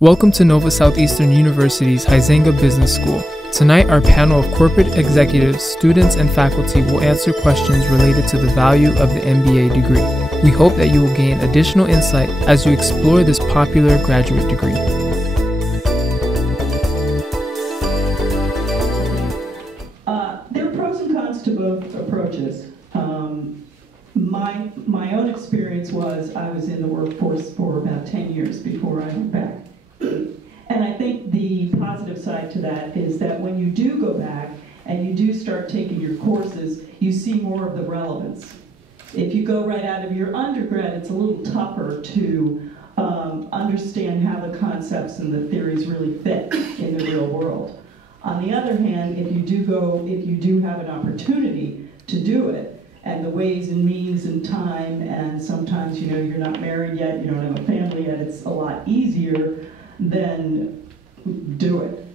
Welcome to Nova Southeastern University's Huizenga Business School. Tonight, our panel of corporate executives, students, and faculty will answer questions related to the value of the MBA degree. We hope that you will gain additional insight as you explore this popular graduate degree. There are pros and cons to both approaches. My own experience was I was in the workforce for about 10 years before I went back. And I think the positive side to that is that when you do go back and you do start taking your courses, you see more of the relevance. If you go right out of your undergrad, it's a little tougher to understand how the concepts and the theories really fit in the real world. On the other hand, if you do have an opportunity to do it, and the ways and means and time, and sometimes you're not married yet, you don't have a family yet, it's a lot easier, then do it.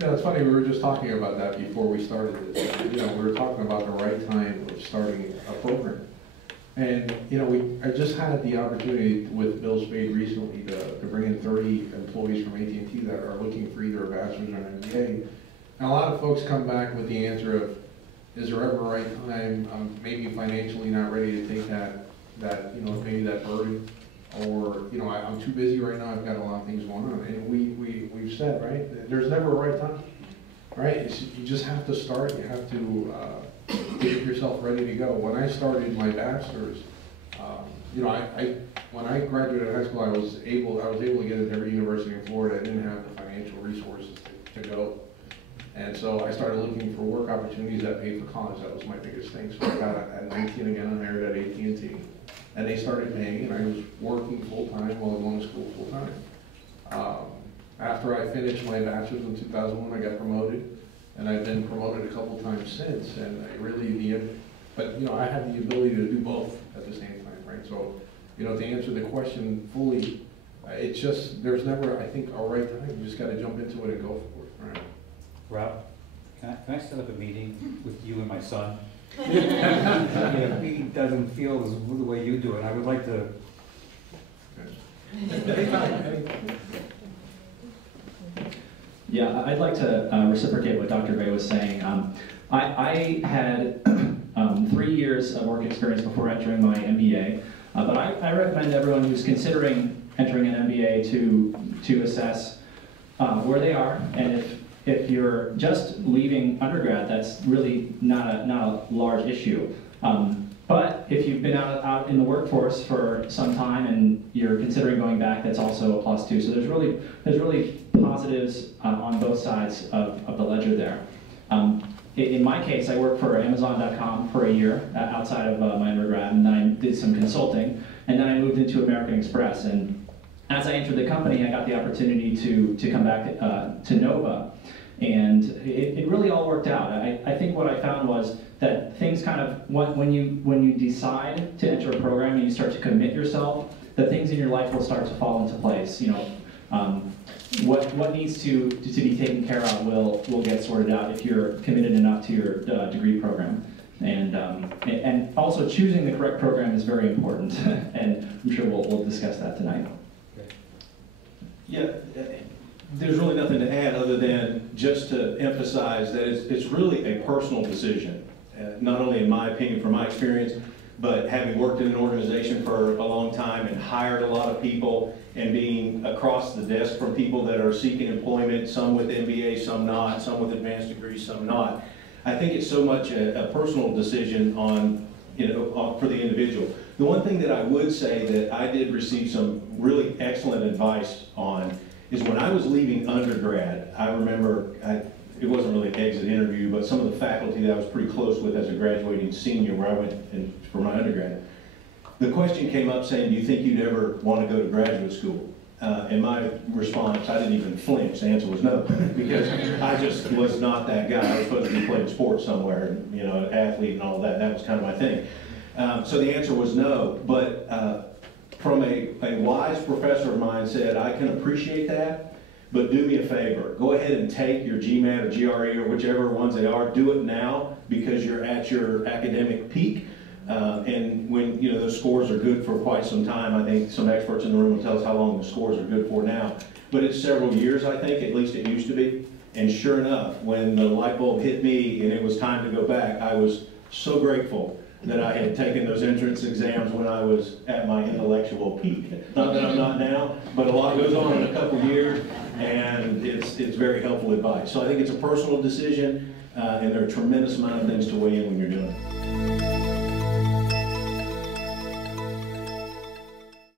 Yeah, it's funny, we were just talking about that before we started this. We were talking about the right time of starting a program. And, I just had the opportunity with Bill Spade recently to bring in 30 employees from AT&T that are looking for either a bachelor's or an MBA. And a lot of folks come back with the answer of, is there ever a right time? I'm maybe financially not ready to take that maybe that burden. Or, I'm too busy right now, I've got a lot of things going on. And we've said, right, there's never a right time, right? You just have to start, you have to get yourself ready to go. When I started my bachelor's, when I graduated high school, I was able to get into every university in Florida. I didn't have the financial resources to go. And so I started looking for work opportunities that paid for college. That was my biggest thing. So I got at 19 again, I married at AT&T. And they started paying, and I was working full-time while going to school full-time. After I finished my bachelor's in 2001, I got promoted, and I've been promoted a couple times since. And I I had the ability to do both at the same time, right? So, to answer the question fully, it's just, there's never, I think, a right time. You just got to jump into it and go for it, right? Rob, can I set up a meeting with you and my son? If he doesn't feel the way you do it, I would like to. Yeah, I'd like to reciprocate what Dr. Bay was saying. I had 3 years of work experience before entering my MBA, but I recommend everyone who's considering entering an MBA to assess where they are, and if you're just leaving undergrad, that's really not a large issue. But if you've been out in the workforce for some time and you're considering going back, that's also a plus too. So there's really positives on both sides of the ledger there. In my case, I worked for Amazon.com for a year outside of my undergrad, and then I did some consulting, and then I moved into American Express. And as I entered the company, I got the opportunity to come back to Nova. And it really all worked out. I think what I found was that things kind of, when you decide to enter a program and you start to commit yourself, the things in your life will start to fall into place. What needs to be taken care of will get sorted out if you're committed enough to your degree program. And also choosing the correct program is very important, and I'm sure we'll discuss that tonight. Yeah. There's really nothing to add other than just to emphasize that it's really a personal decision, not only in my opinion, from my experience, but having worked in an organization for a long time and hired a lot of people and being across the desk from people that are seeking employment, some with MBA, some not, some with advanced degrees, some not. I think it's so much a personal decision for the individual. The one thing that I would say that I did receive some really excellent advice on is when I was leaving undergrad, I remember, it wasn't really an exit interview, but some of the faculty that I was pretty close with as a graduating senior where I went for my undergrad, the question came up saying, do you think you'd ever want to go to graduate school? And my response, I didn't even flinch, the answer was no, because I just was not that guy. I was supposed to be playing sports somewhere, an athlete and all that. That was kind of my thing. So the answer was no, but from a wise professor of mine said, I can appreciate that, but do me a favor. Go ahead and take your GMAT or GRE or whichever ones they are. Do it now because you're at your academic peak. And when, those scores are good for quite some time, I think some experts in the room will tell us how long the scores are good for now. But it's several years, I think, at least it used to be. And sure enough, when the light bulb hit me and it was time to go back, I was so grateful that I had taken those entrance exams when I was at my intellectual peak. Not that I'm not now, but a lot goes on in a couple years, and it's very helpful advice. So I think it's a personal decision, and there are a tremendous amount of things to weigh in when you're doing it.